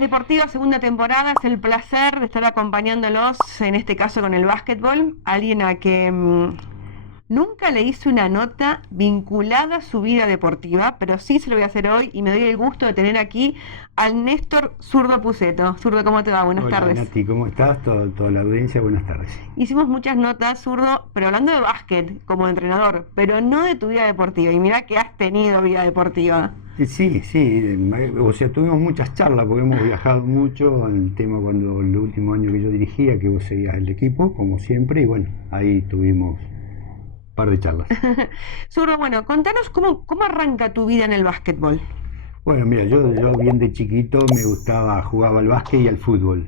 Vidas Deportivas, segunda temporada. Es el placer de estar acompañándolos, en este caso con el básquetbol. Alguien a que nunca le hice una nota vinculada a su vida deportiva, pero sí se lo voy a hacer hoy y me doy el gusto de tener aquí al Néstor Zurdo Puceto. Zurdo, ¿cómo te va? Buenas tardes. Hola Nati, ¿cómo estás? Toda la audiencia, buenas tardes. Hicimos muchas notas, Zurdo, pero hablando de básquet como entrenador, pero no de tu vida deportiva. Y mirá que has tenido vida deportiva. Sí, o sea, tuvimos muchas charlas porque hemos viajado mucho en el tema cuando el último año que yo dirigía, que vos seguías el equipo, como siempre, y bueno, ahí tuvimos un par de charlas. Zurdo, bueno, contanos cómo arranca tu vida en el básquetbol. Bueno, mira, yo bien de chiquito jugaba al básquet y al fútbol.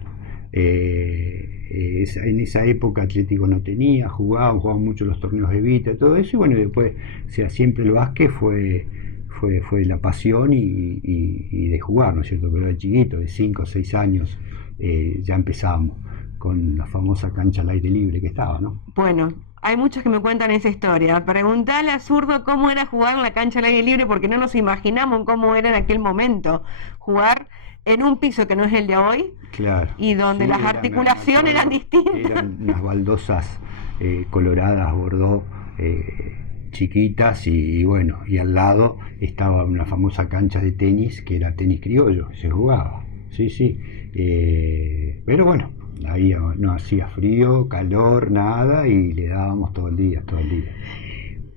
En esa época Atlético no tenía, jugaban mucho los torneos de Vita y todo eso, y bueno, después, o sea, siempre el básquet fue la pasión y de jugar, ¿no es cierto? Pero de chiquito, de 5 o 6 años, ya empezábamos con la famosa cancha al aire libre que estaba, ¿no? Bueno, hay muchos que me cuentan esa historia. Preguntale a Zurdo cómo era jugar en la cancha al aire libre, porque no nos imaginamos cómo era en aquel momento jugar en un piso que no es el de hoy. Claro. Y donde las articulaciones eran distintas. Eran unas baldosas coloradas, bordó, chiquitas, y bueno, y al lado estaba una famosa cancha de tenis que era tenis criollo, se jugaba, sí, pero bueno, ahí no hacía frío, calor, nada, y le dábamos todo el día.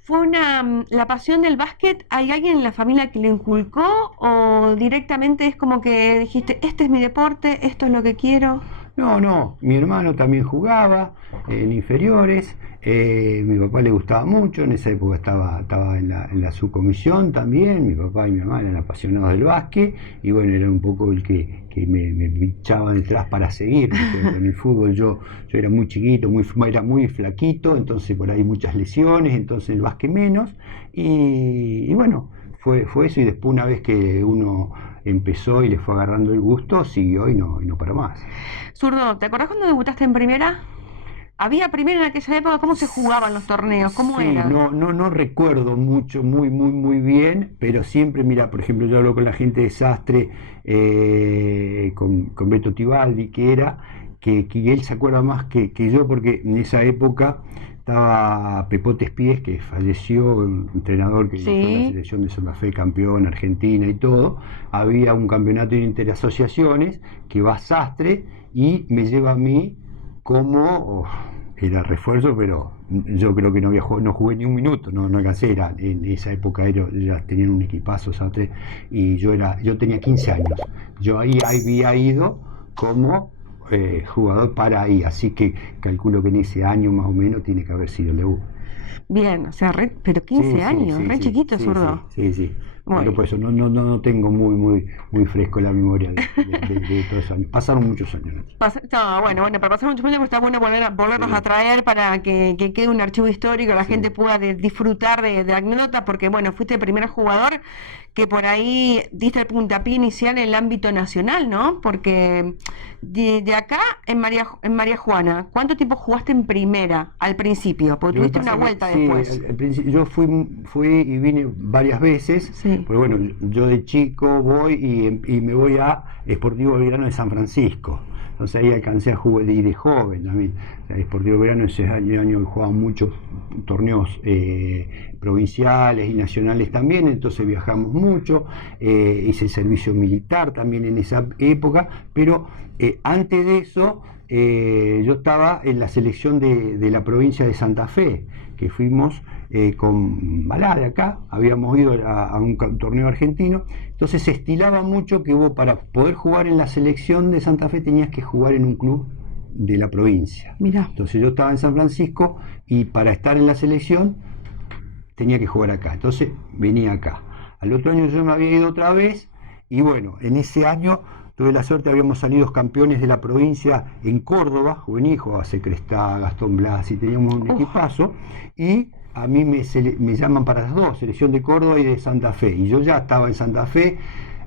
¿Fue la pasión del básquet? ¿Hay alguien en la familia que le inculcó o directamente es como que dijiste, este es mi deporte, esto es lo que quiero? No, mi hermano también jugaba en inferiores, mi papá le gustaba mucho, en esa época estaba en la subcomisión también, mi papá y mi mamá eran apasionados del básquet, y bueno, era un poco el que me echaba detrás para seguir. En el fútbol yo era muy chiquito, era muy flaquito, entonces por ahí muchas lesiones, entonces el básquet menos, y bueno, fue eso, y después una vez que uno empezó y le fue agarrando el gusto, siguió y no paró más. Zurdo, ¿te acordás cuando debutaste en primera? ¿Había primera en aquella época? ¿Cómo se jugaban los torneos? ¿Cómo era? No recuerdo mucho, muy bien, pero siempre, mira, por ejemplo, yo hablo con la gente de Sastre, con Beto Tibaldi, que él se acuerda más que yo, porque en esa época estaba Pepote Espies, que falleció, un entrenador que fue en la selección de Santa Fe, campeón, Argentina y todo. Había un campeonato de interasociaciones que va a Sastre y me lleva a mí como era refuerzo, pero yo creo que no jugué ni un minuto, no alcancé. En esa época ya tenían un equipazo Sastre, y yo tenía 15 años. Yo ahí había ido como jugador para ahí, así que calculo que en ese año más o menos tiene que haber sido el debut. Bien, o sea, pero 15 años, chiquito, Zurdo. Sí. Bueno, por eso no tengo muy fresco la memoria de todos esos años. Pasaron muchos años. Bueno, pero pasaron muchos años, pero está bueno volvernos a traer para que quede un archivo histórico, la gente pueda disfrutar de anécdotas, porque bueno, fuiste el primer jugador que por ahí diste el puntapié inicial en el ámbito nacional, ¿no? Porque de acá en María Juana, ¿cuánto tiempo jugaste en primera al principio? Porque tuviste una vuelta después. Al principio, yo fui y vine varias veces, porque bueno, yo de chico voy y me voy a Sportivo Belgrano de San Francisco. Entonces ahí alcancé a jugar, y de joven también. Sportivo Belgrano ese año jugaba muchos torneos provinciales y nacionales también, entonces viajamos mucho, hice servicio militar también en esa época, pero antes de eso yo estaba en la selección de la provincia de Santa Fe, que fuimos con Balá de acá, habíamos ido a un torneo argentino, entonces se estilaba mucho que vos, para poder jugar en la selección de Santa Fe, tenías que jugar en un club de la provincia. Mirá. Entonces yo estaba en San Francisco y para estar en la selección tenía que jugar acá, entonces venía acá. Al otro año yo me había ido otra vez, y bueno, en ese año tuve la suerte, habíamos salido campeones de la provincia en Córdoba, juvenil, jugaba Secrestá, Gastón Blas, y teníamos un equipazo, y a mí me llaman para las dos, selección de Córdoba y de Santa Fe, y yo ya estaba en Santa Fe,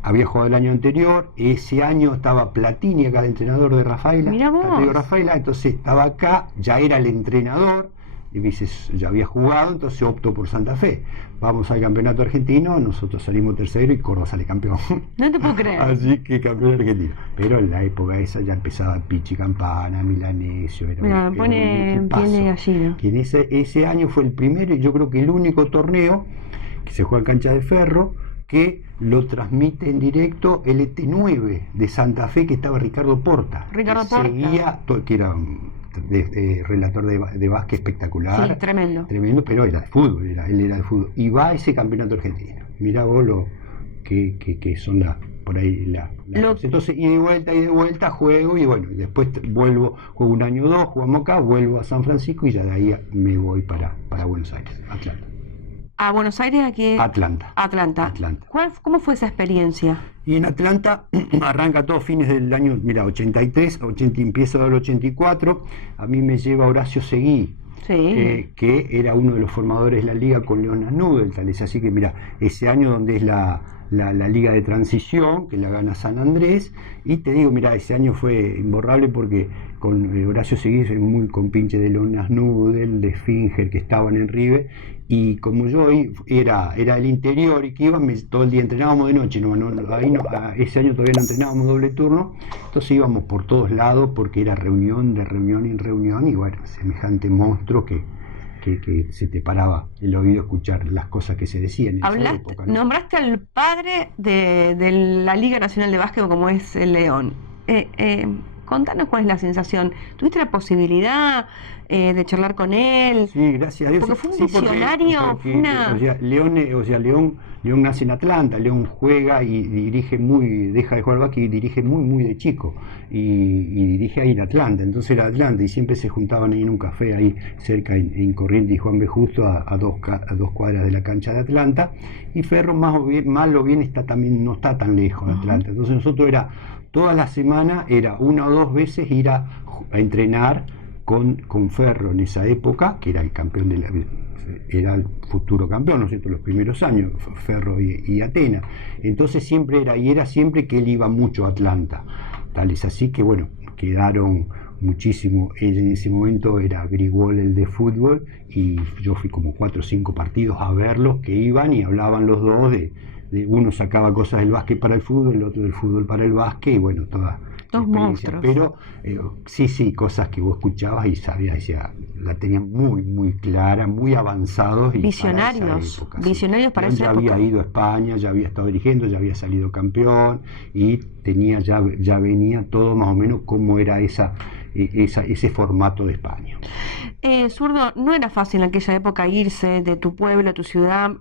había jugado el año anterior, ese año estaba Platini acá de entrenador de Rafaela, entonces estaba acá, ya era el entrenador, y me dice, ya había jugado, entonces opto por Santa Fe. Vamos al campeonato argentino, nosotros salimos tercero y Córdoba sale campeón. No te puedo creer. Así que campeón argentino. Pero en la época esa ya empezaba Pichi Campana, Milanesio. Mira, me pone piel de gallina. Que en ese año fue el primero y yo creo que el único torneo que se juega en cancha de Ferro, que lo transmite en directo el ET9 de Santa Fe, que estaba Ricardo Porta. Seguía, que era relator de básquet espectacular. Sí, tremendo. Tremendo, pero era de fútbol, él era de fútbol. Y va a ese campeonato argentino. Mirá vos lo que son por ahí entonces, y de vuelta juego, y bueno, después vuelvo, juego un año o dos, jugamos acá, vuelvo a San Francisco y ya de ahí me voy para Buenos Aires, Atlanta. ¿A Buenos Aires? Aquí. Atlanta. ¿Cómo fue esa experiencia? Y en Atlanta arranca todos fines del año, mira, 83, empieza el 84, a mí me lleva Horacio Seguí, que era uno de los formadores de la liga con Leonas Nudel, así que mira, ese año donde es la liga de transición, que la gana San Andrés, y te digo, mira, ese año fue imborrable porque con Horacio Seguí, muy compinche de Leonas Nudel, de Finger, que estaban en River, y como yo era del interior y que iba, todo el día entrenábamos de noche, ese año todavía no entrenábamos doble turno, entonces íbamos por todos lados porque era reunión de reunión en reunión, y bueno, semejante monstruo que se te paraba el oído escuchar las cosas que se decían en esa época, ¿no? Nombraste al padre de la Liga Nacional de Básquet, como es el León. Contanos cuál es la sensación. ¿Tuviste la posibilidad de charlar con él? Sí, gracias a Dios. Porque fue un visionario. León nace en Atlanta, León juega y dirige deja de jugar básquet y dirige muy de chico. Y dirige ahí en Atlanta, entonces era Atlanta, y siempre se juntaban ahí en un café ahí cerca en Corrientes y Juan B. Justo a dos cuadras de la cancha de Atlanta. Y Ferro, mal o bien, no está tan lejos de Atlanta. Entonces nosotros toda la semana era una o dos veces ir a entrenar con Ferro en esa época, que era el campeón era el futuro campeón, ¿no es cierto?, los primeros años, Ferro y Atenas. Entonces siempre era siempre que él iba mucho a Atlanta. Tal es así que, bueno, quedaron muchísimo. En ese momento era Grigol el de fútbol, y yo fui como 4 o 5 partidos a verlos, que iban y hablaban los dos de uno sacaba cosas del básquet para el fútbol, el otro del fútbol para el básquet, y bueno, toda dos monstruos. Pero sí, cosas que vos escuchabas y sabías, la tenían muy clara, muy avanzados. Y visionarios para esa época. Ya había ido a España, ya había estado dirigiendo, ya había salido campeón, y ya venía todo más o menos cómo era ese formato de España. Zurdo, no era fácil en aquella época irse de tu pueblo, tu ciudad,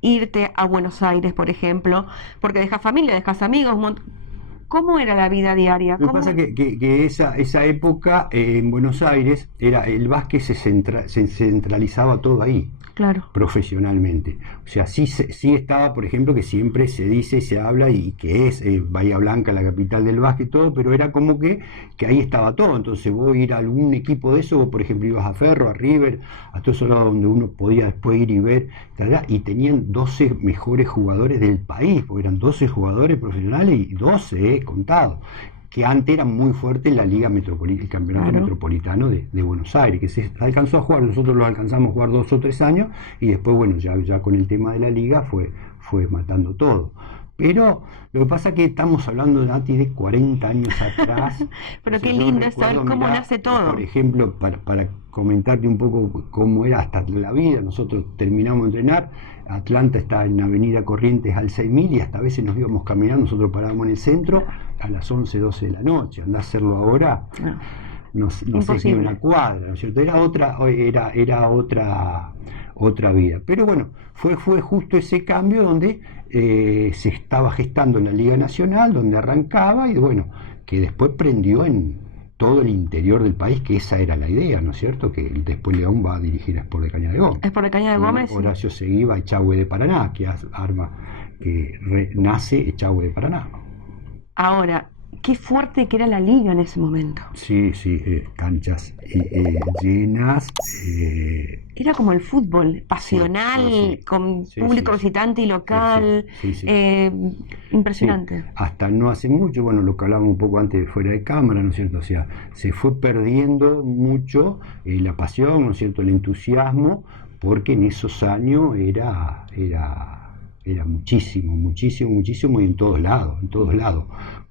irte a Buenos Aires, por ejemplo, porque dejas familia, dejas amigos. ¿Cómo era la vida diaria? Lo que pasa es que esa época en Buenos Aires el básquet se centralizaba todo ahí. Claro. Profesionalmente. O sea, sí estaba, por ejemplo, que siempre se dice y se habla, y que es Bahía Blanca la capital del básquet, todo, pero era como que ahí estaba todo. Entonces vos ir a algún equipo de eso, vos por ejemplo ibas a Ferro, a River, a todos esos lados donde uno podía después ir y ver, y tenían 12 mejores jugadores del país, porque eran 12 jugadores profesionales y 12 contados, que antes era muy fuerte en la Liga Metropolitana, el Campeonato Metropolitano de Buenos Aires, que se alcanzó a jugar, nosotros lo alcanzamos a jugar 2 o 3 años, y después, bueno, ya con el tema de la Liga fue matando todo. Pero lo que pasa es que estamos hablando, Nati, de 40 años atrás. Pero qué lindo es saber cómo nace todo. Por ejemplo, para comentarte un poco cómo era hasta la vida, nosotros terminamos de entrenar, Atlanta está en Avenida Corrientes al 6000, y hasta a veces nos íbamos caminando, nosotros parábamos en el centro a las 11, 12 de la noche. Andá a hacerlo ahora, no sé, ni una cuadra, ¿no es cierto? Era otra vida. Pero bueno, fue justo ese cambio donde se estaba gestando en la Liga Nacional, donde arrancaba, y bueno, que después prendió en todo el interior del país, que esa era la idea, ¿no es cierto? Que después León va a dirigir a Sport de Cañada de Gómez. Sport de Cañada de Gómez. Horacio Seguí va a Echagüe de Paraná, que nace Echagüe de Paraná. Ahora, qué fuerte que era la liga en ese momento. Sí, sí, canchas llenas. Era como el fútbol, pasional, sí, con sí, público sí, sí, visitante y local, sí, sí. Sí, impresionante. hasta no hace mucho, bueno, lo que hablábamos un poco antes fuera de cámara, ¿no es cierto? O sea, se fue perdiendo mucho la pasión, ¿no es cierto? El entusiasmo, porque en esos años era muchísimo, muchísimo, muchísimo y en todos lados,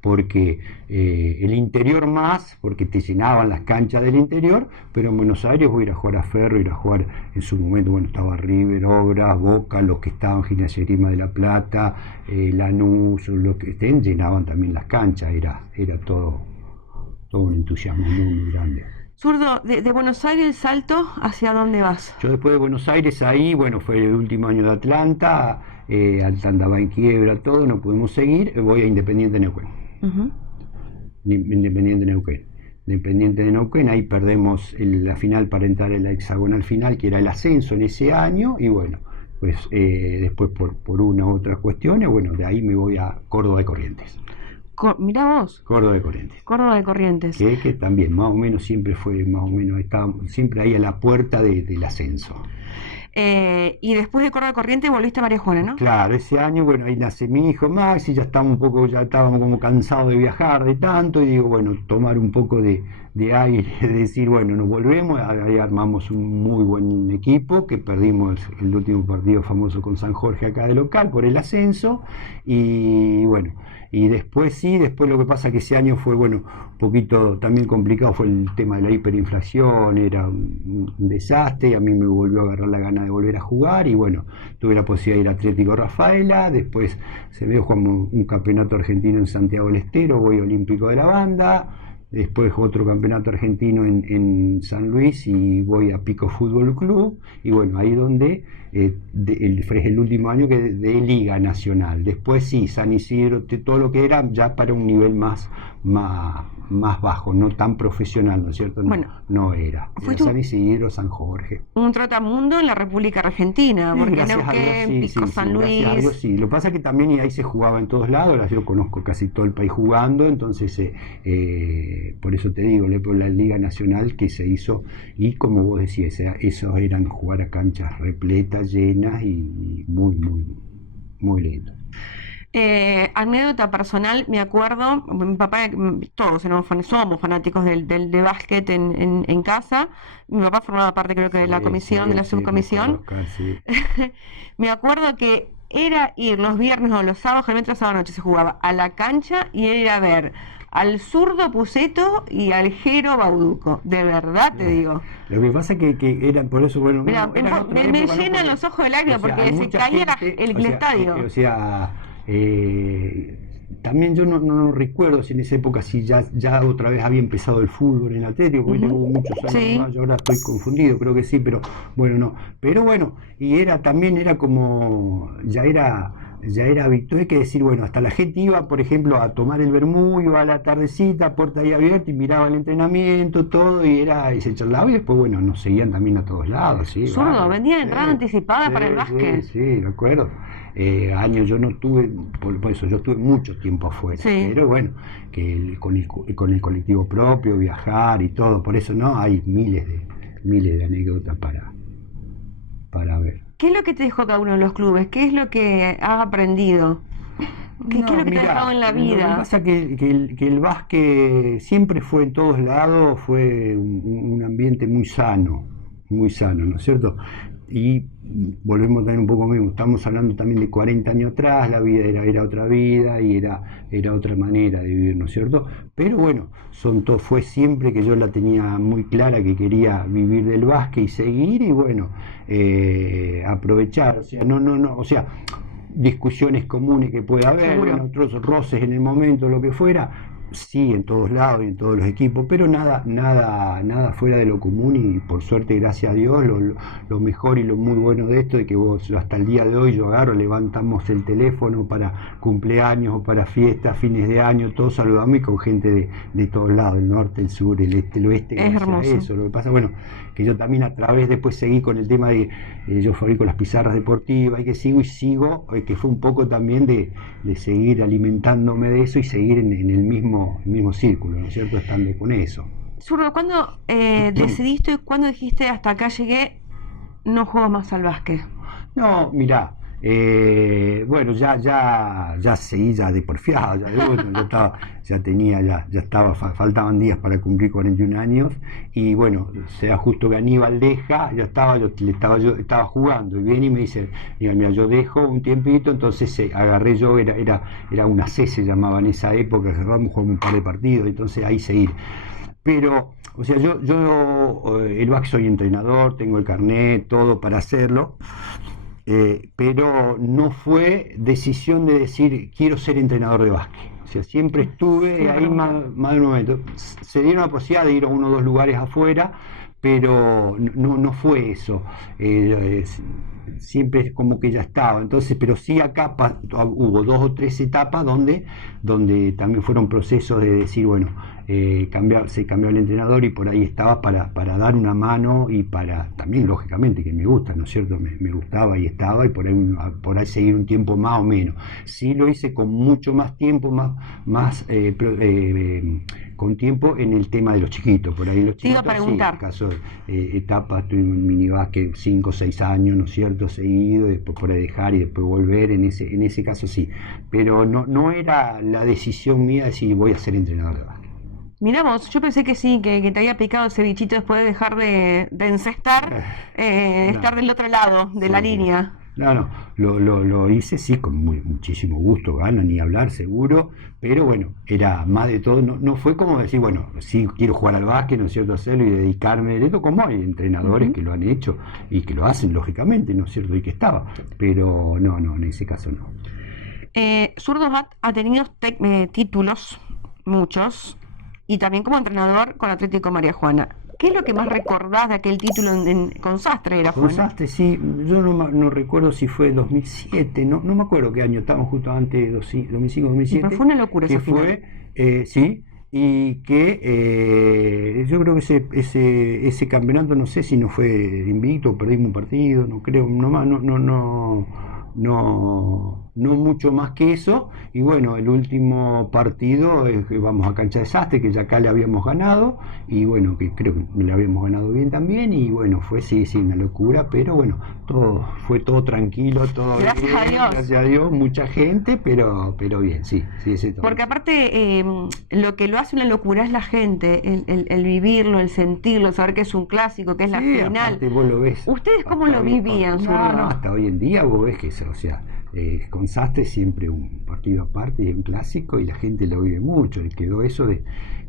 porque el interior más, porque te llenaban las canchas del interior, pero en Buenos Aires voy a ir a jugar a Ferro, ir a jugar en su momento, bueno, estaba River, Obras, Boca, los que estaban, Gimnasia y Esgrima de La Plata, Lanús, los que estén, llenaban también las canchas, era todo un entusiasmo muy, muy grande. Zurdo, de Buenos Aires el salto, ¿hacia dónde vas? Yo después de Buenos Aires, ahí, bueno, fue el último año de Atlanta, Atlanta va en quiebra, todo, no pudimos seguir, voy a Independiente Neuquén. Uh-huh. Independiente Neuquén. Independiente de Neuquén, ahí perdemos la final para entrar en la hexagonal final, que era el ascenso en ese año, y bueno, pues después por unas u otras cuestiones, bueno, de ahí me voy a Córdoba de Corrientes. Mirá vos. Córdoba de Corrientes. Córdoba de Corrientes. Que también, más o menos, siempre fue, más o menos, estaba siempre ahí a la puerta del ascenso. Y después de Córdoba de Corrientes volviste a María Juana, ¿no? Claro, ese año, bueno, ahí nace mi hijo Maxi, ya estábamos como cansados de viajar de tanto, y digo, bueno, tomar un poco de aire, decir, bueno, nos volvemos, ahí armamos un muy buen equipo, que perdimos el último partido famoso con San Jorge acá de local por el ascenso, y bueno, y después lo que pasa que ese año fue, bueno, un poquito también complicado, fue el tema de la hiperinflación, era un desastre, y a mí me volvió a agarrar la gana de volver a jugar, y bueno, tuve la posibilidad de ir a Atlético Rafaela, después se me dio jugando un campeonato argentino en Santiago del Estero, voy a Olímpico de la Banda, después otro campeonato argentino en San Luis y voy a Pico Fútbol Club, y bueno, ahí donde fue el último año que de Liga Nacional. Después sí, San Isidro, todo lo que era ya para un nivel más bajo, no tan profesional, ¿no es cierto? No, bueno, no era San Isidro, San Jorge. Un trotamundo en la República Argentina, porque Neuquén, Pico, San Luis. Gracias a Dios, sí. Lo que pasa es que también y ahí se jugaba en todos lados, yo conozco casi todo el país jugando, entonces por eso te digo, la Liga Nacional que se hizo, y como vos decías, esos eran jugar a canchas repletas, llenas y muy, muy, muy lindo. Anécdota personal, me acuerdo, mi papá, todos somos fanáticos de básquet en casa. Mi papá formaba parte, creo que de la comisión, de la subcomisión. Me acuerdo que era ir los viernes o los sábados, generalmente los sábados noche se jugaba a la cancha y era ir a ver al zurdo Puceto y al Jero Bauduco, de verdad te digo. Lo que pasa es que eran, por eso, bueno, mirá, me llenan los ojos de lágrimas, porque se caía el estadio. También yo no recuerdo si en esa época si ya otra vez había empezado el fútbol en Atlético, porque tengo muchos años, sí. Yo ahora estoy confundido, creo que sí, pero bueno, no. Pero bueno, y también era como, ya era habitual que decir, bueno, hasta la gente iba, por ejemplo, a tomar el vermú, iba a la tardecita, puerta ahí abierta, y miraba el entrenamiento, todo, y se charlaba, y después, bueno, nos seguían también a todos lados, ¿sí? Zurdo, vendían entrada anticipada para el básquet. Sí, me acuerdo. Años yo no tuve, por eso yo estuve mucho tiempo afuera, sí. Pero bueno, que con el colectivo propio, viajar y todo, por eso no, hay miles de anécdotas para ver. ¿Qué es lo que te dejó cada uno de los clubes? ¿Qué es lo que has aprendido? ¿Qué es lo que te ha dejado en la vida? Lo que pasa es que el básquet siempre fue en todos lados, fue un ambiente muy sano, ¿no es cierto? Y volvemos también un poco mismo, estamos hablando también de 40 años atrás, la vida era otra vida y era otra manera de vivir, ¿no es cierto? Pero bueno, fue siempre que yo la tenía muy clara que quería vivir del básquet y seguir, y bueno, aprovechar, o sea, discusiones comunes que pueda haber, otros roces en el momento, lo que fuera. Sí, en todos lados y en todos los equipos, pero nada fuera de lo común, y por suerte, gracias a Dios, lo mejor y lo muy bueno de esto es que vos hasta el día de hoy yo levantamos el teléfono para cumpleaños o para fiestas, fines de año, todos saludamos y con gente de todos lados, el norte, el sur, el este, el oeste. Es hermoso. Eso, lo que pasa, bueno, que yo también a través después seguí con el tema de, yo fabrico las pizarras deportivas y que sigo, que fue un poco también de seguir alimentándome de eso y seguir en el mismo círculo, ¿no es cierto?, estando con eso. Zurdo, ¿cuándo decidiste, cuándo dijiste hasta acá llegué, no juego más al básquet? No, mirá, bueno, ya seguí ya de porfiado, faltaban días para cumplir 41 años y bueno, sea justo que Aníbal deja, yo estaba jugando y viene y me dice, mira, yo dejo un tiempito, entonces agarré yo, era una C se llamaba en esa época, vamos a jugar un par de partidos, entonces ahí seguir. Pero, o sea, yo el básquet soy entrenador, tengo el carnet, todo para hacerlo, pero no fue decisión de decir quiero ser entrenador de básquet. O sea, siempre estuve ahí más de un momento. Se dieron la posibilidad de ir a uno o dos lugares afuera, pero no fue eso. Siempre como que ya estaba. Entonces, pero sí acá hubo 2 o 3 etapas donde también fueron procesos de decir, bueno, se cambió el entrenador y por ahí estaba para dar una mano y para también, lógicamente, que me gusta, ¿no es cierto? Me gustaba y estaba y por ahí seguir un tiempo más o menos. Sí lo hice con mucho más tiempo, con tiempo en el tema de los chiquitos. Por ahí los chiquitos, te iba a preguntar. Sí, caso etapas, tuve en minibásquet 5 o 6 años, ¿no es cierto? Seguido, después por ahí dejar y después volver, en ese caso sí. Pero no era la decisión mía de decir voy a ser entrenador de básquet. Mirá vos, yo pensé que sí, que te había picado ese bichito después de dejar de encestar, estar del otro lado de la línea. No, lo hice sí con muchísimo gusto, gana, ni hablar seguro, pero bueno, era más de todo, no fue como decir, bueno, sí quiero jugar al básquet, ¿no es cierto?, hacerlo y dedicarme de esto, como hay entrenadores que lo han hecho y que lo hacen lógicamente, ¿no es cierto?, y que estaba, pero no, en ese caso no. Zurdo ha tenido títulos, muchos, y también como entrenador con Atlético María Juana. ¿Qué es lo que más recordás de aquel título con Sastre? Con Sastre, sí, yo no recuerdo si fue 2007, no me acuerdo qué año, estábamos justo antes de 2005-2007. Pero fue una locura ese final. Sí, y que yo creo que ese campeonato, no sé si no fue invicto, perdimos un partido, no creo, no mucho más que eso, y bueno, el último partido vamos a cancha de Sastre, que ya acá le habíamos ganado, y bueno, que creo que le habíamos ganado bien también, y bueno, fue sí una locura, pero bueno, fue todo tranquilo, todo gracias bien, a Dios. Gracias a Dios, mucha gente, pero bien, sí, todo. Porque aparte, lo que lo hace una locura es la gente, el vivirlo, el sentirlo, saber que es un clásico, que es la final. Vos lo ves. ¿Ustedes cómo lo vivían? No, hasta hoy en día vos ves que eso, o sea, con Sastre siempre un partido aparte y un clásico y la gente lo vive mucho, le quedó eso de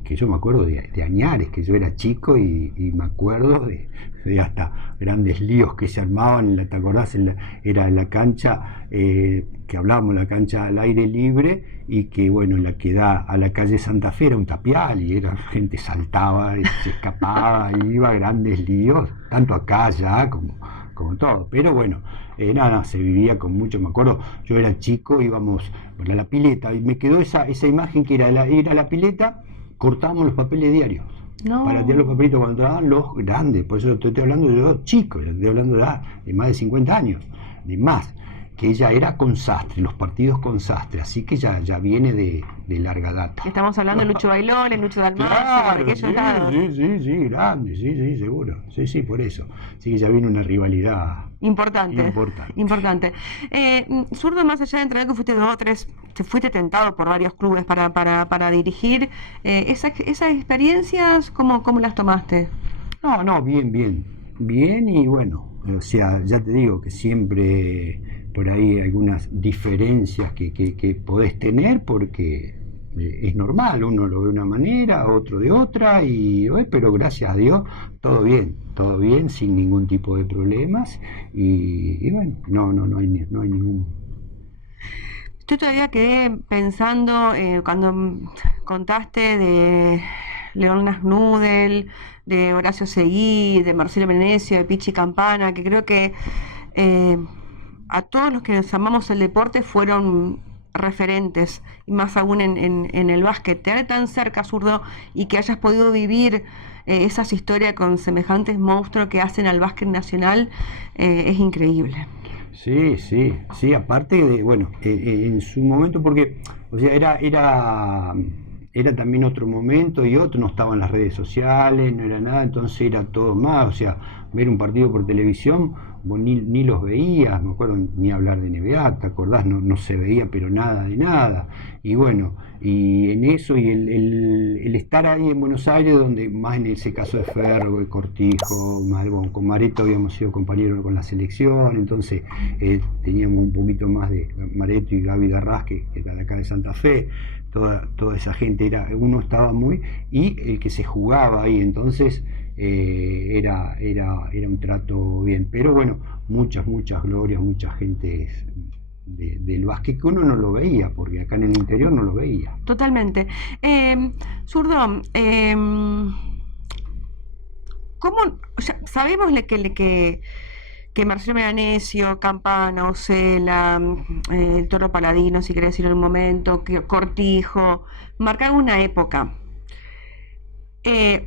que yo me acuerdo de Añares, que yo era chico y me acuerdo de hasta grandes líos que se armaban, ¿te acordás? Era en la cancha, que hablábamos, la cancha al aire libre y que bueno, en la que da a la calle Santa Fe era un tapial y era gente saltaba y se escapaba y iba a grandes líos, tanto acá allá como todo, pero bueno, se vivía con mucho, me acuerdo, yo era chico, íbamos a la pileta y me quedó esa imagen que era la pileta, cortábamos los papeles diarios para tirar los papelitos cuando entraban los grandes, por eso estoy hablando de los chicos, estoy hablando de más de 50 años, de más, que ella era con Sastre, los partidos con Sastre, así que ya viene de larga data. Estamos hablando de Lucho Bailón, Lucho Dalmacio, claro, sí, grande, sí, seguro, sí, por eso, sí que ya viene una rivalidad importante. Zurdo, más allá de entrenador que fuiste 2 o 3, te fuiste tentado por varios clubes para dirigir, esas experiencias, ¿cómo las tomaste? No, bien y bueno, o sea, ya te digo que siempre por ahí algunas diferencias que podés tener porque es normal, uno lo ve de una manera, otro de otra, pero gracias a Dios todo bien, sin ningún tipo de problemas y bueno, no hay ningún. Yo todavía quedé pensando cuando contaste de León Nasnudel, de Horacio Seguí, de Marcelo Menecio, de Pichi Campana, que creo que a todos los que nos amamos el deporte fueron referentes, y más aún en el básquet, te tan cerca, Zurdo, y que hayas podido vivir esas historias con semejantes monstruos que hacen al básquet nacional, es increíble. Sí, aparte de, bueno, en su momento, porque, o sea, era también otro momento y otro, no estaban las redes sociales, no era nada, entonces era todo más, o sea, ver un partido por televisión, vos ni los veías, me acuerdo ni hablar de NBA, ¿te acordás? No se veía pero nada de nada, y bueno, y en eso y el estar ahí en Buenos Aires, donde más en ese caso de Ferro, de Cortijo, con Mareto habíamos sido compañeros con la selección, entonces teníamos un poquito más de Mareto y Gaby Garrás, que era de acá de Santa Fe, toda esa gente, uno estaba muy, y el que se jugaba ahí, entonces era un trato bien, pero bueno, muchas glorias, mucha gente del básquet que uno no lo veía, porque acá en el interior no lo veía. Totalmente. Zurdo, ¿cómo? O sea, sabemos que Marcelo Milanesio, Campana, Ocela, el Toro Paladino, si querés decir en un momento, que Cortijo, marcaron una época.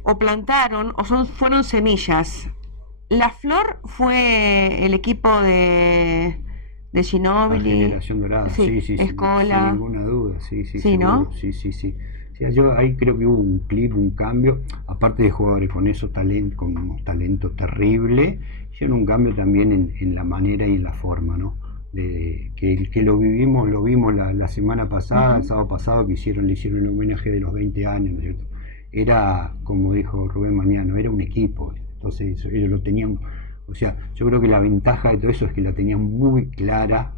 O plantaron, fueron semillas. La Flor fue el equipo de Ginóbili. La generación dorada, sí, Escola. sin ninguna duda, sí, seguro. ¿No? Sí. O sea, yo ahí creo que hubo un clip, un cambio, aparte de jugadores con esos talentos, con unos talentos terribles, hicieron un cambio también en la manera y en la forma, ¿no? Que lo vimos la semana pasada, el sábado pasado, que le hicieron el homenaje de los 20 años, ¿no es cierto? Era, como dijo Rubén Mañano, era un equipo, entonces ellos lo tenían, o sea, yo creo que la ventaja de todo eso es que la tenían muy clara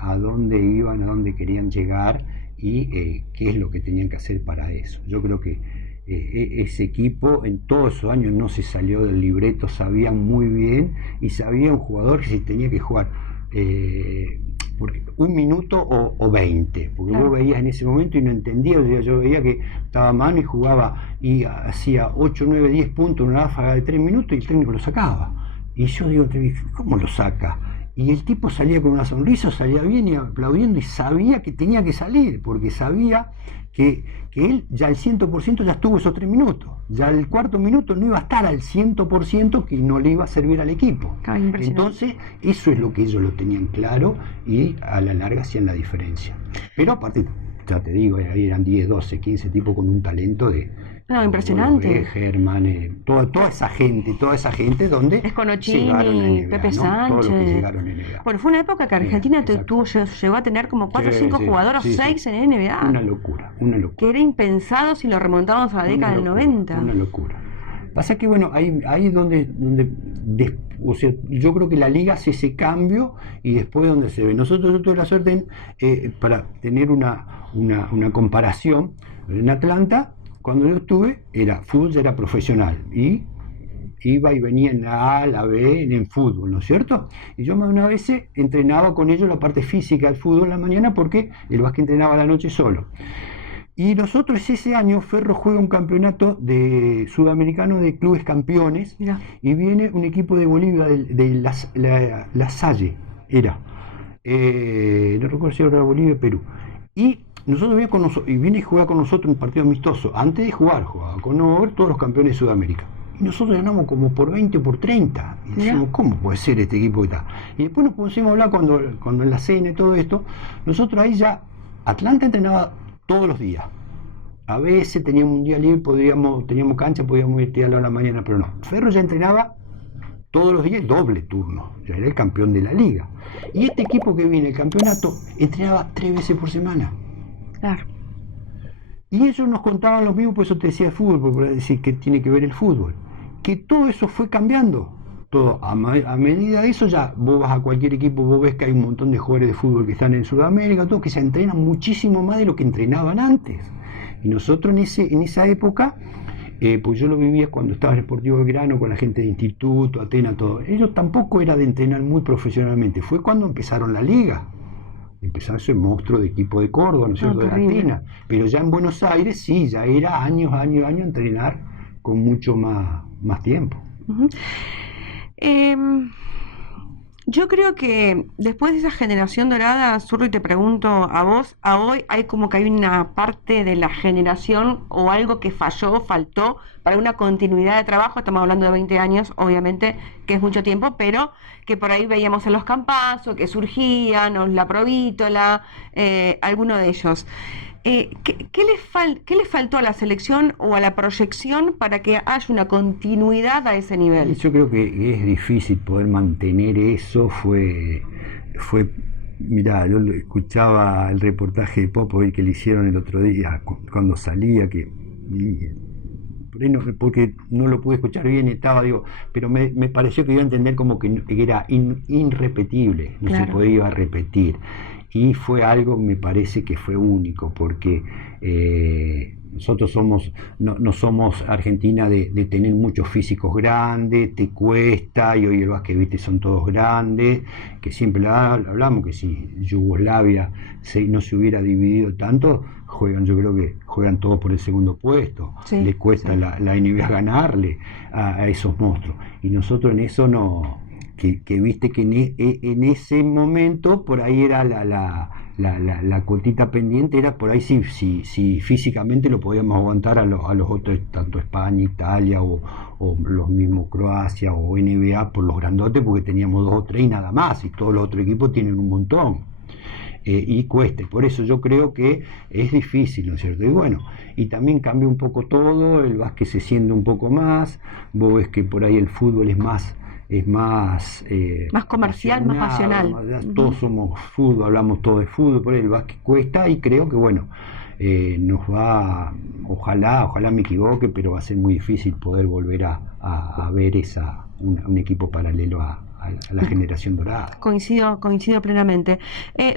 a dónde iban, a dónde querían llegar y qué es lo que tenían que hacer para eso. Yo creo que ese equipo en todos esos años no se salió del libreto, sabían muy bien y sabía un jugador que se tenía que jugar porque un minuto o 20, porque claro, vos veías en ese momento y no entendías, o sea, yo veía que estaba a mano y jugaba y hacía 8, 9, 10 puntos en una ráfaga de 3 minutos y el técnico lo sacaba. Y yo digo, ¿cómo lo saca? Y el tipo salía con una sonrisa, salía bien y aplaudiendo y sabía que tenía que salir, porque sabía que él ya al 100% ya estuvo esos 3 minutos, ya el cuarto minuto no iba a estar al 100% que no le iba a servir al equipo. Entonces eso es lo que ellos lo tenían claro y a la larga hacían la diferencia. Pero aparte, ya te digo, ahí eran 10, 12, 15 tipos con un talento de... No, impresionante. Germán, toda esa gente donde Esconocini, Pepe, ¿no? Sánchez. Todos los que llegaron en NBA. Bueno, fue una época que Argentina llegó a tener como 4 o 5 jugadores, 6 en NBA. Una locura. Que era impensado si lo remontábamos a la década del 90. Una locura. Pasa que bueno, ahí es donde o sea, yo creo que la liga hace ese cambio y después donde se ve. Yo tuve la suerte para tener una comparación en Atlanta. Cuando yo estuve, fútbol ya era profesional y iba y venía en la A, la B, en fútbol, ¿no es cierto? Y yo más de una vez entrenaba con ellos la parte física del fútbol en la mañana porque el básquet entrenaba a la noche solo. Y nosotros ese año, Ferro juega un campeonato sudamericano de clubes campeones. Mira. Y viene un equipo de Bolivia, de la Salle, no recuerdo si era Bolivia o Perú. Y nosotros viene y juega con nosotros un partido amistoso. Antes de jugar, jugaba con nosotros todos los campeones de Sudamérica. Y nosotros ganamos como por 20 o por 30. Y decíamos, ¿cómo puede ser este equipo que está? Y después nos pusimos a hablar cuando en la cena y todo esto. Nosotros ahí ya, Atlanta entrenaba todos los días. A veces teníamos un día libre, teníamos cancha, podíamos ir a la mañana, pero no. Ferro ya entrenaba todos los días, doble turno. Ya era el campeón de la liga. Y este equipo que viene, el campeonato, entrenaba 3 veces por semana. Claro. Y ellos nos contaban los mismos, por eso te decía de fútbol, por decir que tiene que ver el fútbol. Que todo eso fue cambiando. Todo, a medida de eso ya vos vas a cualquier equipo, vos ves que hay un montón de jugadores de fútbol que están en Sudamérica, todo, que se entrenan muchísimo más de lo que entrenaban antes. Y nosotros en esa época, pues yo lo vivía cuando estaba en el Sportivo Belgrano con la gente de Instituto, Atena, todo. Ellos tampoco era de entrenar muy profesionalmente, fue cuando empezaron la liga. Empezaron ese monstruo de equipo de Córdoba, ¿no es cierto?, de Atena. Pero ya en Buenos Aires sí, ya era años entrenar con mucho más tiempo. Uh-huh. Yo creo que después de esa generación dorada, Zurdo, y te pregunto a vos, a hoy hay como que hay una parte de la generación o algo que falló, faltó para una continuidad de trabajo. Estamos hablando de 20 años, obviamente, que es mucho tiempo, pero que por ahí veíamos en los campazos, que surgían, o la Provítola, alguno de ellos. ¿Qué le faltó a la selección o a la proyección para que haya una continuidad a ese nivel? Yo creo que es difícil poder mantener eso. Mirá, yo escuchaba el reportaje de Popovic que le hicieron el otro día cuando salía, por ahí no, porque no lo pude escuchar bien, digo, pero me pareció que iba a entender como que era irrepetible, no se podía repetir. Y fue algo, me parece que fue único, porque nosotros no somos Argentina de tener muchos físicos grandes, te cuesta, y hoy el básquet, viste, son todos grandes, que siempre hablamos que si Yugoslavia no se hubiera dividido tanto, yo creo que juegan todos por el segundo puesto, le cuesta la NBA ganarle a esos monstruos, y nosotros en eso no. Que viste que en ese momento por ahí era la cuotita pendiente, era por ahí si físicamente lo podíamos aguantar a los otros, tanto España, Italia o los mismos Croacia o NBA por los grandotes, porque teníamos 2 o 3 y nada más, y todos los otros equipos tienen un montón. Y cueste, por eso yo creo que es difícil, ¿no es cierto? Y bueno, y también cambia un poco todo, el básquet se siente un poco más, vos ves que por ahí el fútbol es más comercial, más pasional. Todos somos fútbol, hablamos todo de fútbol, por ahí el básquet cuesta, y creo que bueno, nos va, ojalá me equivoque, pero va a ser muy difícil poder volver a ver un equipo paralelo a la generación dorada. Coincido plenamente.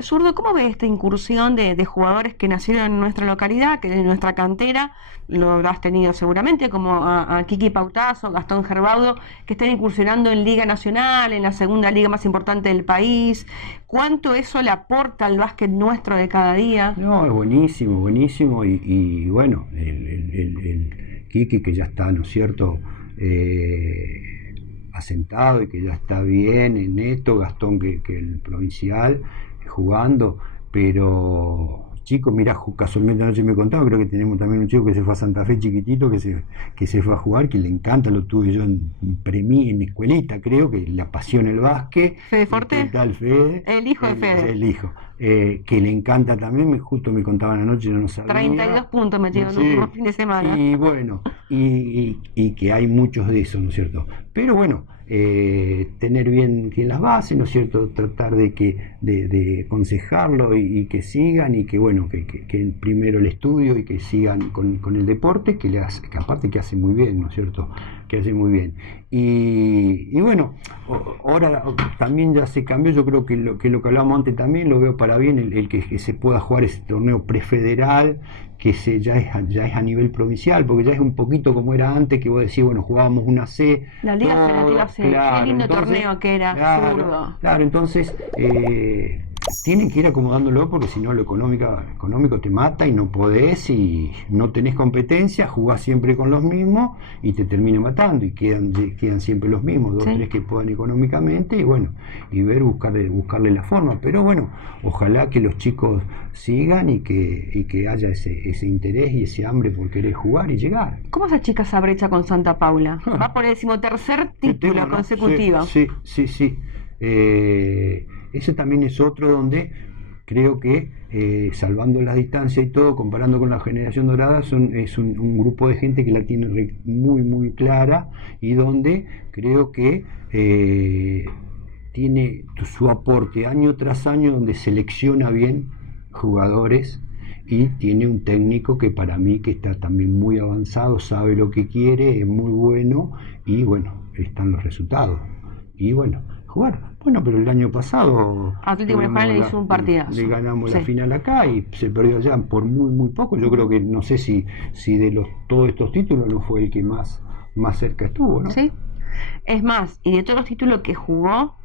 Zurdo, ¿cómo ves esta incursión de jugadores que nacieron en nuestra localidad, que en nuestra cantera, lo habrás tenido seguramente, como a Kiki Pautazo, Gastón Gerbaudo, que están incursionando en Liga Nacional, en la segunda liga más importante del país? ¿Cuánto eso le aporta al básquet nuestro de cada día? No, es buenísimo, y bueno, el Kiki, que ya está, ¿no es cierto?, asentado y que ya está bien en esto, Gastón que el provincial jugando, pero chicos, mirá, casualmente anoche me contaba, creo que tenemos también un chico que se fue a Santa Fe chiquitito, que se fue a jugar, que le encanta, lo tuve yo en escuelita, creo que le apasiona el básquet. Fede Forte, Fede, el hijo de Fede. El hijo, que le encanta también, justo me contaban anoche, yo no sabía. 32 puntos metido en el último fin de semana. Y bueno, y que hay muchos de esos, ¿no es cierto? Pero bueno, tener bien las bases, ¿no es cierto? Tratar de aconsejarlo y que sigan, y que bueno, que primero el estudio y que sigan con el deporte, que aparte que hace muy bien, ¿no es cierto? Que hace muy bien. Y bueno, ahora también ya se cambió, yo creo que lo que hablábamos antes también lo veo para bien, el que se pueda jugar ese torneo prefederal, que ya es a nivel provincial, porque ya es un poquito como era antes, que vos decís, bueno, jugábamos una C. La Liga Federativa C, qué lindo torneo que era, Zurdo. Claro, entonces tienen que ir acomodándolo, porque si no lo económico te mata y no podés, y no tenés competencia, jugás siempre con los mismos y te termina matando, y quedan siempre los mismos, 2 o 3 que puedan económicamente, y bueno, y buscarle la forma. Pero bueno, ojalá que los chicos sigan y que haya ese interés y ese hambre por querer jugar y llegar. ¿Cómo se achica esa brecha con Santa Paula? Va por el 13º título consecutivo. Sí. Ese también es otro donde creo que, salvando las distancias y todo, comparando con la generación dorada, es un grupo de gente que la tiene muy, muy clara, y donde creo que tiene su aporte año tras año, donde selecciona bien jugadores, y tiene un técnico que para mí que está también muy avanzado, sabe lo que quiere, es muy bueno, y bueno, están los resultados. Y bueno, jugar. Bueno, pero el año pasado Atlético Nacional le hizo un partidazo. Le ganamos la final acá y se perdió allá por muy, muy poco. Yo creo que, no sé si de todos estos títulos no fue el que más cerca estuvo, ¿no? Sí. Es más, y de todos los títulos que jugó,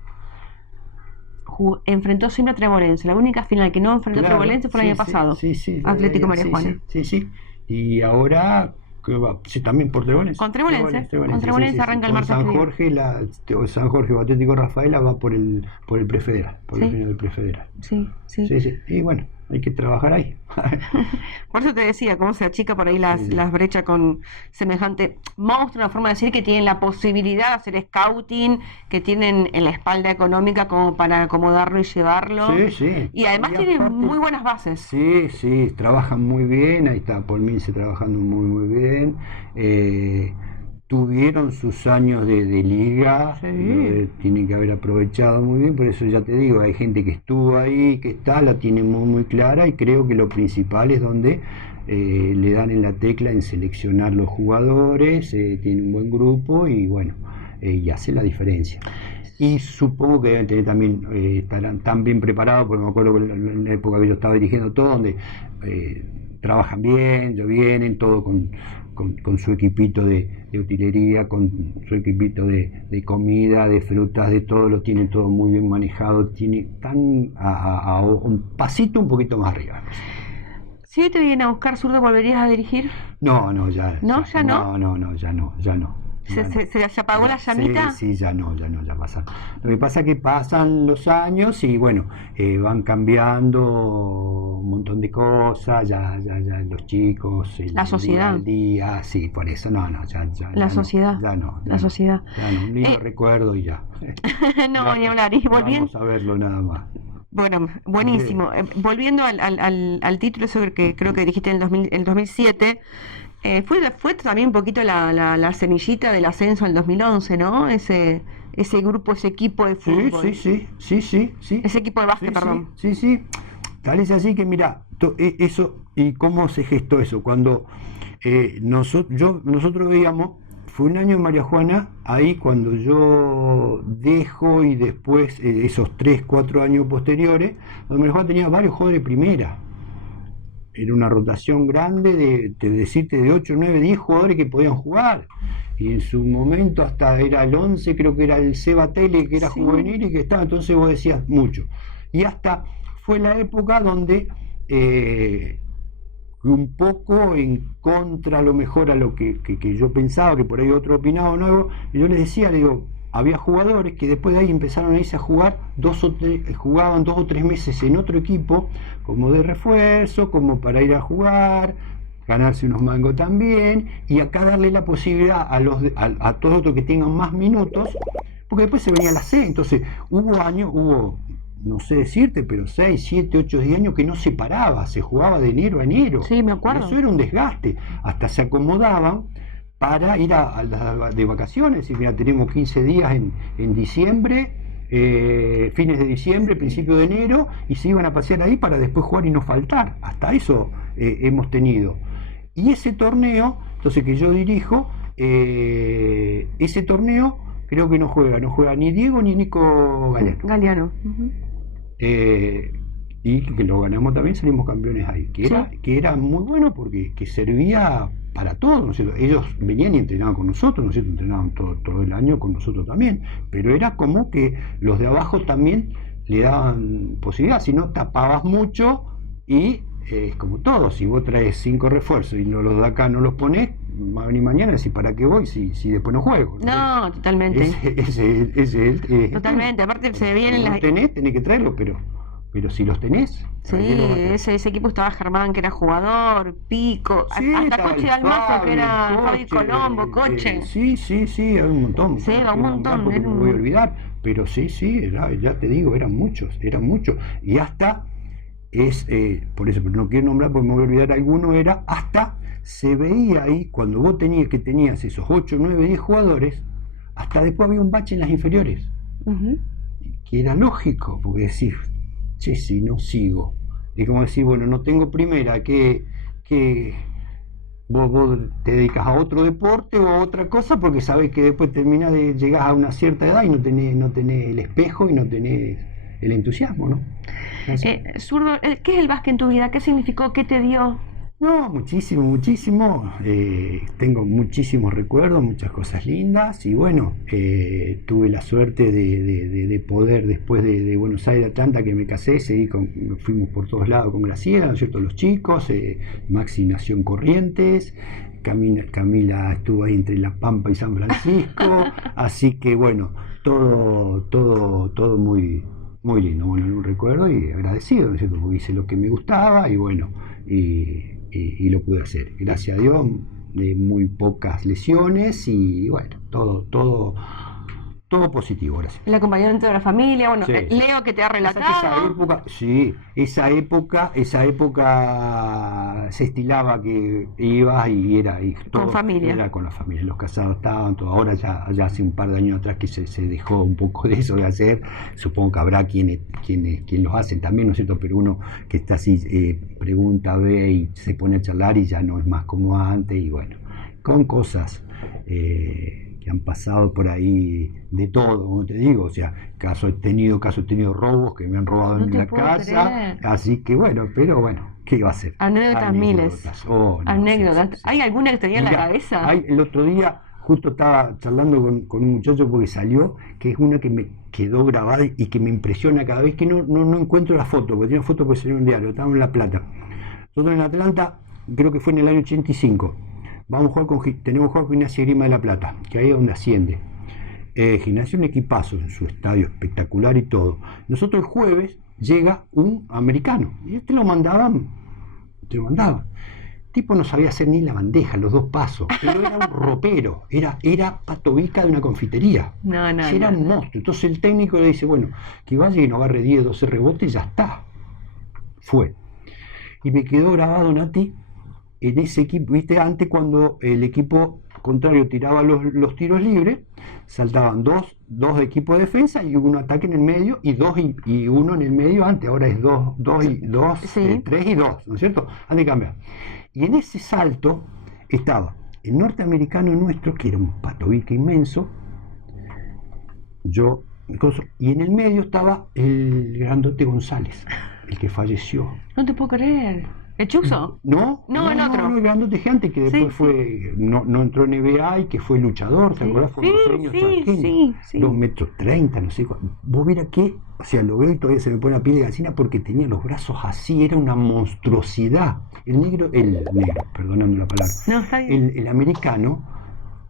enfrentó siempre a Trebolense. La única final que no enfrentó a Trebolense fue el año pasado. Sí, Atlético María Juana. Sí. Y ahora que va, sí, también por Trebolense. Con Trebolense. Con Trebolense arranca el martes. San Jorge, San Jorge o Atlético Rafaela va por el prefederal, por el final del prefederal. Sí. Y bueno, hay que trabajar ahí. Por eso te decía, cómo se achica por ahí las brechas con semejante monstruo, una forma de decir que tienen la posibilidad de hacer scouting, que tienen en la espalda económica como para acomodarlo y llevarlo. Sí. Y además tienen muy buenas bases. Sí, trabajan muy bien, ahí está Paul Milce trabajando muy bien. Tuvieron sus años de liga, tienen que haber aprovechado muy bien, por eso ya te digo, hay gente que estuvo ahí, que la tiene muy clara, y creo que lo principal es donde le dan en la tecla en seleccionar los jugadores, tiene un buen grupo y bueno, y hace la diferencia. Y supongo que deben tener también, estarán tan bien preparados, porque me acuerdo que en la época que yo estaba dirigiendo todo, donde trabajan bien, ya vienen, todo con su equipito de utilería, con su equipito de comida, de frutas, de todo, lo tienen todo muy bien manejado, están a un pasito un poquito más arriba. Si hoy te vienen a buscar, Zurdo, ¿volverías a dirigir? No, ya. ¿No? ¿Ya no? No, ya no. ¿Se apagó la llamita? Sí, ya pasa. Lo que pasa es que pasan los años y bueno, van cambiando un montón de cosas, ya los chicos, la sociedad. El día, sí, por eso ya. La sociedad. La sociedad. Ya no, un lindo recuerdo y ya. No, ni hablar. Y volviendo. Vamos a verlo nada más. Bueno, buenísimo. Volviendo al título sobre que creo que dijiste en el 2007. Fue también un poquito la semillita del ascenso en el 2011, ¿no? Ese grupo, ese equipo de fútbol. Sí. Ese equipo de básquet, perdón. Sí. Tal es así que mira, eso, y cómo se gestó eso. Cuando nosotros veíamos, fue un año en María Juana, ahí cuando yo dejo y después esos 3-4 años posteriores, donde María Juana tenía varios jugadores de primera. Era una rotación grande de 8, 9, 10 jugadores que podían jugar. Y en su momento hasta era el 11, creo que era el Seba Tele, que era juvenil y que estaba, entonces vos decías mucho. Y hasta fue la época donde un poco en contra a lo mejor a lo que yo pensaba, que por ahí otro opinaba nuevo, y yo les decía, había jugadores que después de ahí empezaron a irse a jugar jugaban 2 o 3 meses en otro equipo, como de refuerzo, como para ir a jugar, ganarse unos mangos también, y acá darle la posibilidad a todos otros que tengan más minutos, porque después se venía la C. Entonces hubo, no sé decirte, pero 6, 7, 8, 10 años que no se paraba, se jugaba de enero a enero. Sí, me acuerdo. Eso era un desgaste, hasta se acomodaban para ir de vacaciones. Y mira, tenemos 15 días en diciembre, fines de diciembre, principio de enero, y se iban a pasear ahí para después jugar y no faltar. Hasta eso hemos tenido. Y ese torneo, entonces que yo dirijo, ese torneo creo que no juega ni Diego ni Nico Galeano. Y que lo ganamos también, salimos campeones ahí, que era muy bueno porque servía para todos, ¿no es cierto? Ellos venían y entrenaban con nosotros, ¿no es cierto? Entrenaban todo el año con nosotros también, pero era como que los de abajo también le daban posibilidad, si no tapabas mucho y es como todo, si vos traes 5 refuerzos y no los de acá no los ponés, va a venir mañana y decir, ¿para qué voy si después no juego? No, totalmente. Totalmente, aparte se vienen las... Tenés que traerlo, pero si los tenés... Sí, ese equipo estaba Germán, que era jugador, Pico, hasta Coche de Almazo, que era Fabi Colombo, Coche. Sí, hay un montón. Sí, un montón. No me voy a olvidar, pero sí, ya te digo, eran muchos. Y hasta, por eso, pero no quiero nombrar porque me voy a olvidar alguno, hasta se veía ahí, cuando vos tenías esos 8, 9, 10 jugadores, hasta después había un bache en las inferiores. Que era lógico, porque decís, si no sigo. Es como decir, bueno, no tengo primera, que vos te dedicas a otro deporte o a otra cosa porque sabés que después llegás a una cierta edad y no tenés el espejo y no tenés el entusiasmo, ¿no? Zurdo, ¿qué es el básquet en tu vida? ¿Qué significó? ¿Qué te dio? No, muchísimo. Tengo muchísimos recuerdos, muchas cosas lindas y bueno, tuve la suerte de poder, después de Buenos Aires a Atlanta, que me casé, fuimos por todos lados con Graciela, ¿no es cierto? Los chicos, Maxi nació en Corrientes, Camila estuvo ahí entre La Pampa y San Francisco, así que bueno, todo muy, muy lindo, bueno, un recuerdo y agradecido, ¿no es cierto? Porque hice lo que me gustaba y bueno, y lo pude hacer. Gracias a Dios, de muy pocas lesiones y bueno, todo positivo, gracias. El acompañamiento de la familia, bueno, Sí. Leo que te ha relatado. Esa época se estilaba que ibas y era y todo, Con familia. era con la familia, los casados estaban, todo. Ahora ya hace un par de años atrás que se dejó un poco de eso de hacer, supongo que habrá quienes los hacen también, ¿no es cierto? Pero uno que está así, pregunta, ve y se pone a charlar y ya no es más como antes y bueno, con cosas que han pasado por ahí de todo, como te digo, o sea, he tenido robos que me han robado No en te la puedo casa, creer. así que bueno, pero bueno, ¿qué iba a hacer? Anécdotas miles. No, Anécdotas. sí. ¿Hay alguna que te tenía en la cabeza? El otro día justo estaba charlando con un muchacho porque salió, que es una que me quedó grabada y que me impresiona cada vez que no encuentro la foto, porque tiene una foto que salió en un diario, estaba en La Plata. Nosotros en Atlanta, creo que fue en el año 85, tenemos que jugar con Gimnasia y Grima de La Plata, que ahí es donde asciende. Gimnasia un equipazo en su estadio espectacular y todo. Nosotros el jueves llega un americano y te lo mandaban. El tipo no sabía hacer ni la bandeja, los dos pasos, pero era un ropero, era patovica de una confitería. Era un monstruo. Entonces el técnico le dice, bueno, que vaya y no agarre 10, 12 rebotes y ya está. Fue. Y me quedó grabado, Nati, en ese equipo, viste, antes cuando el equipo contrario tiraba los tiros libres, saltaban dos equipos de defensa y un ataque en el medio y uno en el medio antes, ahora es sí. 3 y 2, ¿no es cierto? Antes cambia. Y en ese salto estaba el norteamericano nuestro, que era un patovica inmenso, y en el medio estaba el grandote González, el que falleció. No te puedo creer. ¿El Chuxo? No, el grandote gigante que después no entró en NBA y que fue luchador, ¿te acordás? Fue sí. 2 metros 30, no sé cuánto. Vos verás que, o sea, lo veo y todavía se me pone la piel de gallina porque tenía los brazos así, era una monstruosidad. El negro, perdonando la palabra, no, está bien. El americano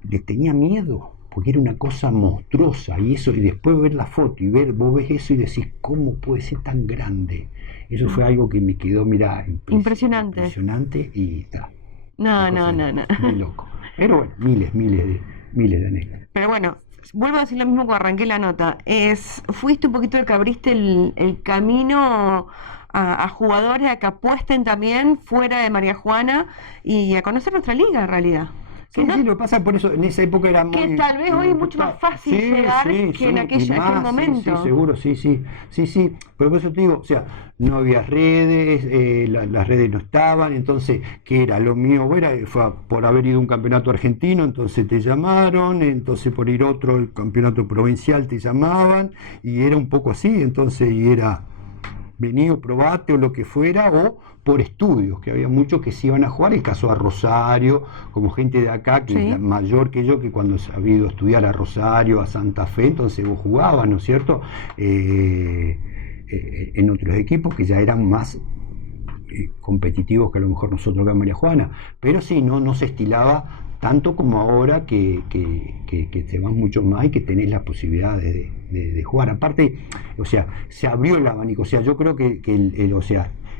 le tenía miedo porque era una cosa monstruosa y después ver la foto y vos ves eso y decís, ¿cómo puede ser tan grande? Eso fue algo que me quedó, mirá, impresionante y está. No. Muy loco. Pero bueno, miles de anécdotas. Pero bueno, vuelvo a decir lo mismo cuando arranqué la nota. Fuiste un poquito el que abriste el camino a jugadores a que apuesten también fuera de María Juana y a conocer nuestra liga en realidad. Sí, lo que pasa por eso, en esa época era muy... Que tal vez hoy es mucho más fácil llegar que en aquel momento. Sí, seguro, sí. Pero por eso te digo, o sea, no había redes, las redes no estaban, entonces, ¿qué era? Lo mío fue por haber ido a un campeonato argentino, entonces te llamaron, entonces por ir otro, el campeonato provincial te llamaban, y era un poco así, entonces, y era... vení o probate o lo que fuera, o por estudios, que había muchos que se iban a jugar, el caso a Rosario, como gente de acá, que es mayor que yo, que cuando se ha ido a estudiar a Rosario, a Santa Fe, entonces vos jugabas, ¿no es cierto? En otros equipos que ya eran más competitivos que a lo mejor nosotros acá en María Juana, pero sí, no se estilaba tanto como ahora que te van mucho más y que tenés la posibilidad de jugar. Aparte, o sea, se abrió el abanico, o sea, yo creo que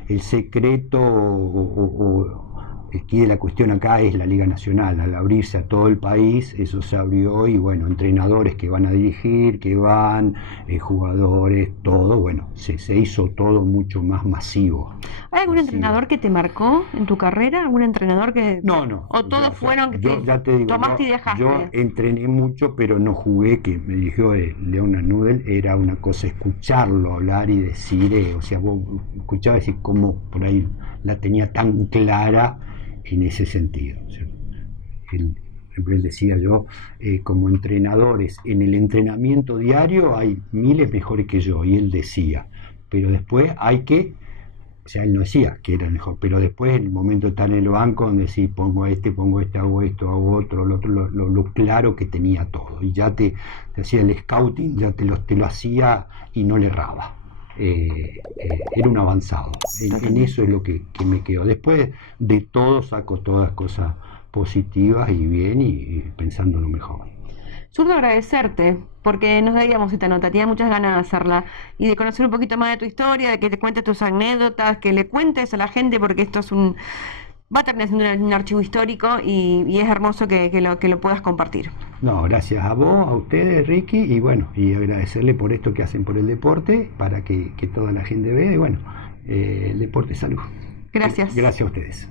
el secreto aquí de la cuestión acá es la Liga Nacional. Al abrirse a todo el país, eso se abrió y bueno, entrenadores que van a dirigir, que van, jugadores, todo, bueno, se hizo todo mucho más masivo. ¿Hay algún entrenador que te marcó en tu carrera? ¿Algún entrenador que...? No. ¿O todos fueron que ya te digo, tomaste y dejaste? Yo entrené mucho, pero no jugué, que me dijo Leona Nudel, era una cosa escucharlo hablar y decir, o sea, vos escuchabas decir cómo por ahí la tenía tan clara en ese sentido, ¿cierto? Él decía yo, como entrenadores, en el entrenamiento diario hay miles mejores que yo, y él decía, pero después hay que, o sea, él no decía que era el mejor, pero después en el momento de estar en el banco, donde sí, pongo este, hago esto, hago otro, lo otro, lo claro que tenía todo, y ya te hacía el scouting, ya te lo hacía y no le erraba. Era un avanzado. En eso es lo que me quedó. Después de todo saco todas cosas positivas y bien y pensando en lo mejor. Zurdo, agradecerte, porque nos debíamos esta nota, tenía muchas ganas de hacerla y de conocer un poquito más de tu historia, de que te cuentes tus anécdotas, que le cuentes a la gente, porque esto es va a terminar siendo un archivo histórico y es hermoso que lo puedas compartir. No, gracias a vos, a ustedes, Ricky, y bueno, y agradecerle por esto que hacen por el deporte, para que toda la gente vea, y bueno, el deporte es salud. Gracias. Gracias a ustedes.